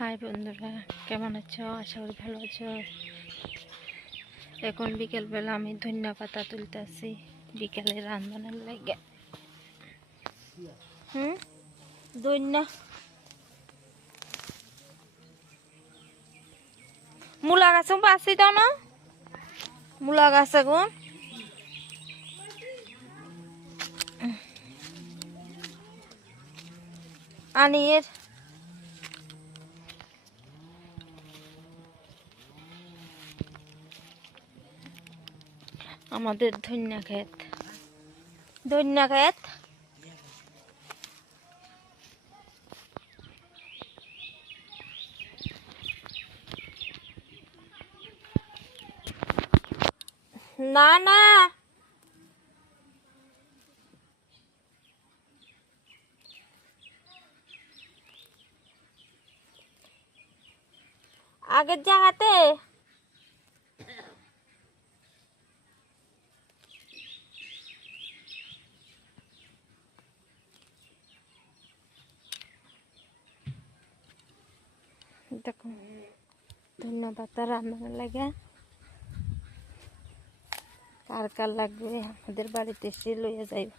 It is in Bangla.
হাই বন্ধুরা, কেমন আছো? আশা করি ভালো আছো। এখন বিকেলবেলা আমি ধনিয়া পাতা তুলতেছি বিকেলে রান্নার লাগে। ধনিয়া মূলা গাছ পাশি দাও না, মূলা গাছ এখন আনিয়ে আমাদের ধনিয়া ক্ষেত না না আগের জায়গাতে দেখো ধনিয়া পাতা রান্নার লাগে। কার কার লাগবে আমাদের বাড়িতে এসে লইয়া যাইব।